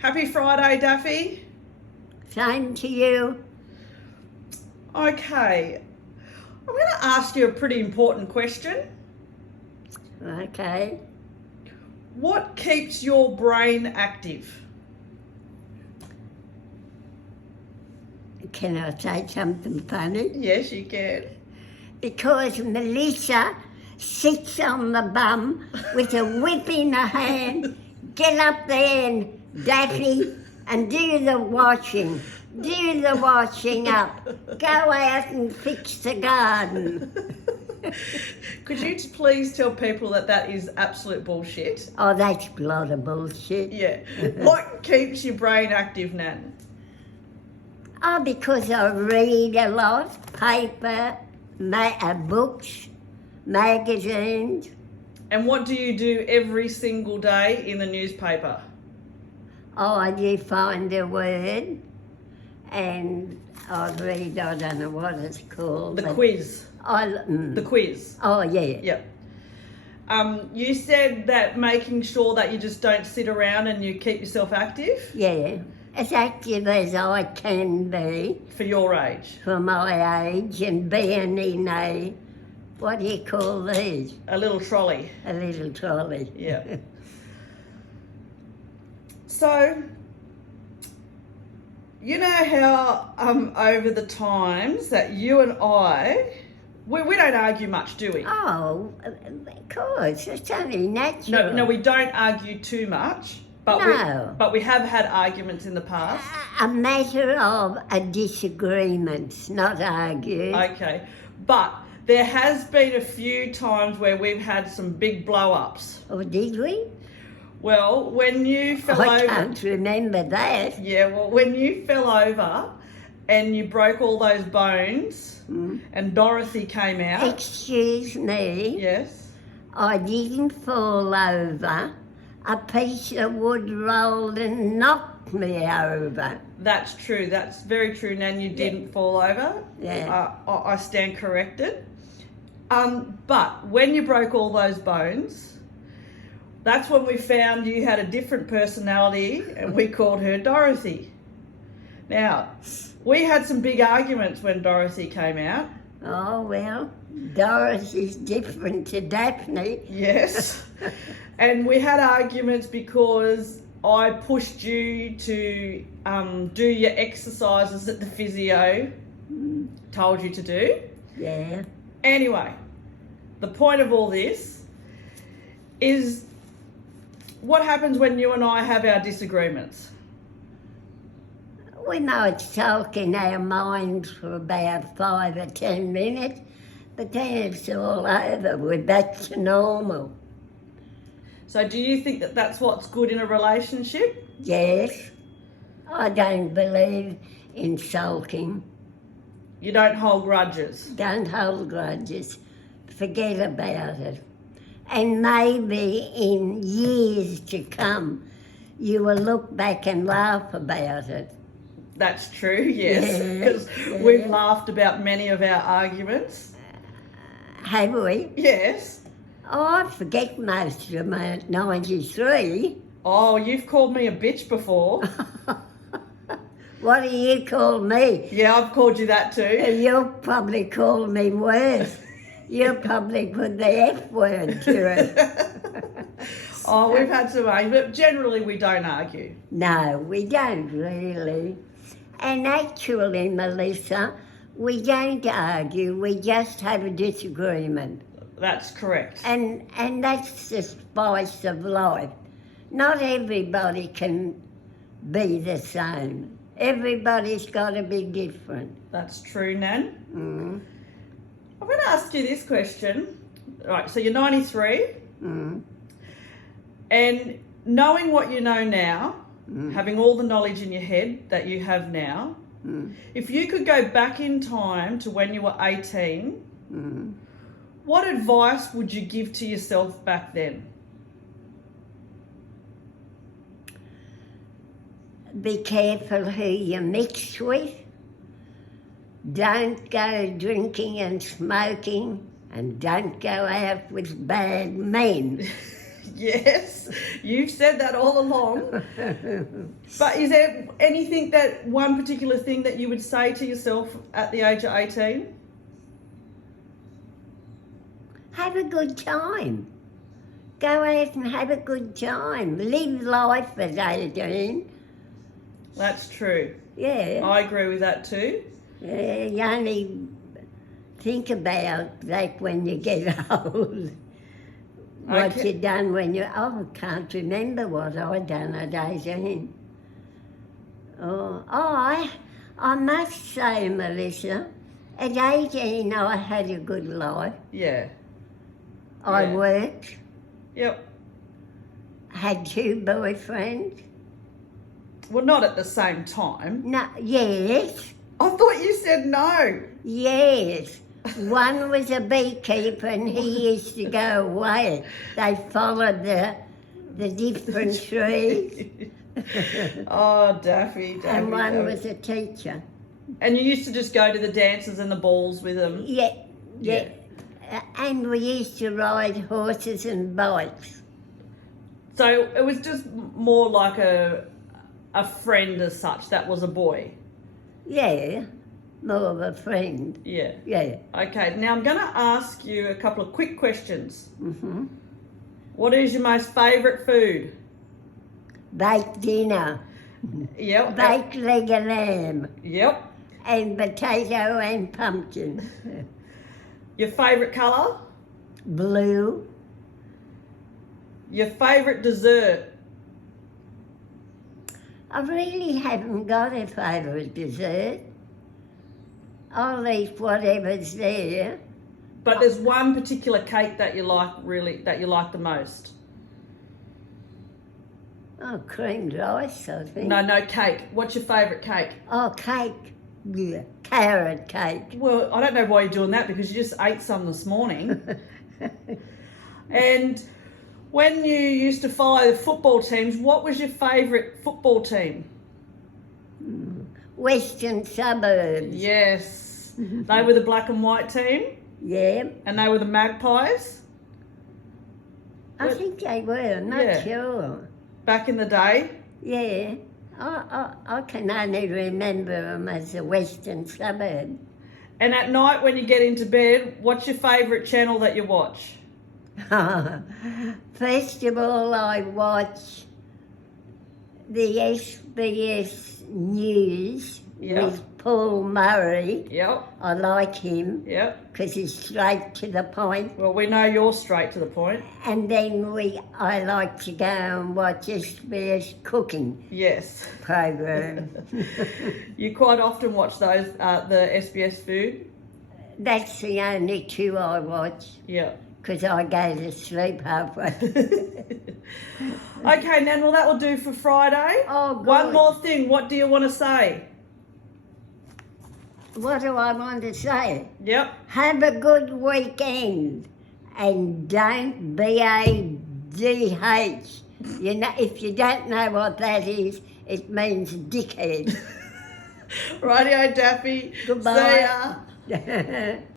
Happy Friday, Daffy. Same to you. Okay, I'm going to ask you a pretty important question. Okay. What keeps your brain active? Can I say something funny? Yes, you can. Because Melissa sits on the bum with a whip in her hand. Get up there and Daffy and do the washing. Do the washing up. Go out and fix the garden. Could you please tell people that is absolute bullshit? Oh, that's a lot of bullshit. Yeah. What keeps your brain active, Nan? Oh, because I read a lot. Paper, books, magazines. And what do you do every single day in the newspaper? Oh, I do find a word and I read, I don't know what it's called. The quiz. The quiz. Oh, yeah. Yep. You said that making sure that you just don't sit around and you keep yourself active? Yeah. As active as I can be. For your age? For my age and being in a, what do you call these? A little trolley. A little trolley. Yeah. So, you know how over the times that you and I, we don't argue much, do we? Oh, of course, it's only natural. No, we don't argue too much, but No. we have had arguments in the past. A matter of a disagreement, not argue. Okay, but there has been a few times where we've had some big blow-ups. Oh, did we? Well, when you fell I over... can't remember that. Yeah, well, when you fell over and you broke all those bones and Dorothy came out... Excuse me. Yes? I didn't fall over. A piece of wood rolled and knocked me over. That's true. That's very true, Nan. You didn't fall over. Yeah. I stand corrected. But when you broke all those bones... That's when we found you had a different personality and we called her Dorothy. Now, we had some big arguments when Dorothy came out. Oh, well, Dorothy's different to Daphne. Yes. And we had arguments because I pushed you to do your exercises that the physio told you to do. Yeah. Anyway, the point of all this is... What happens when you and I have our disagreements? We might sulk in our minds for about 5 or 10 minutes, but then it's all over. We're back to normal. So do you think that that's what's good in a relationship? Yes. I don't believe in sulking. You don't hold grudges? Don't hold grudges. Forget about it. And maybe in years to come, you will look back and laugh about it. That's true, yes, because we've laughed about many of our arguments. Have we? Yes. Oh, I forget most of them at 93. Oh, you've called me a bitch before. What do you call me? Yeah, I've called you that too. You'll probably call me worse. You'll probably put the F word to it. Oh, we've had some arguments, but generally we don't argue. No, we don't really. And actually, Melissa, we don't argue, we just have a disagreement. That's correct. And that's the spice of life. Not everybody can be the same. Everybody's got to be different. That's true, Nan. Mm. I'm going to ask you this question. Right, so you're 93. And knowing what you know now, having all the knowledge in your head that you have now, if you could go back in time to when you were 18, what advice would you give to yourself back then? Be careful who you mix with. Don't go drinking and smoking, and don't go out with bad men. Yes, you've said that all along. But is there anything one particular thing that you would say to yourself at the age of 18? Have a good time. Go out and have a good time. Live life at 18. That's true. Yeah. I agree with that too. Yeah, you only think about that when you get old. What Okay. you done when you... Oh, I can't remember what I done at 18. I must say, Melissa, at 18 I had a good life. Yeah. I Yeah. worked, Yep. had 2 boyfriends. Well, not at the same time. No, yes, I thought you said no. yes. One was a beekeeper and he used to go away. They followed the different trees. Oh, Daffy. And one Daffy. was a teacher. And you used to just go to the dances and the balls with them. Yeah. And we used to ride horses and bikes. So it was just more like a friend as such. That was a boy. Yeah, more of a friend. Yeah. Yeah. Okay. Now I'm going to ask you a couple of quick questions. Mm-hmm. What is your most favourite food? Baked dinner, Yep. baked leg of lamb, Yep. and potato and pumpkin. Your favourite colour? Blue. Your favourite dessert? I really haven't got a favourite dessert. I'll eat whatever's there. But there's one particular cake that you like the most. Oh, creamed rice, I think. No cake. What's your favourite cake? Oh, cake. Yeah, carrot cake. Well, I don't know why you're doing that because you just ate some this morning. And when you used to follow the football teams, what was your favourite football team? Western suburbs. Yes. They were the black and white team Yeah, and they were the Magpies I think they were, I'm not Yeah. sure. back in the day. Yeah, I can only remember them as a western suburb. And at night when you get into bed, what's your favourite channel that you watch? First of all, I watch the SBS News Yeah. with Paul Murray. Yep, I like him yep. because he's straight to the point. Well, we know you're straight to the point. And then I like to go and watch SBS cooking Yes. program. You quite often watch those, the SBS food? That's the only 2 I watch Yeah. because I go to sleep halfway. Okay, Nan, well, that will do for Friday. Oh, good. One more thing. What do you want to say? What do I want to say? Yep. Have a good weekend and don't BADH. You know, if you don't know what that is, it means dickhead. Rightio, Daffy. Goodbye. See ya.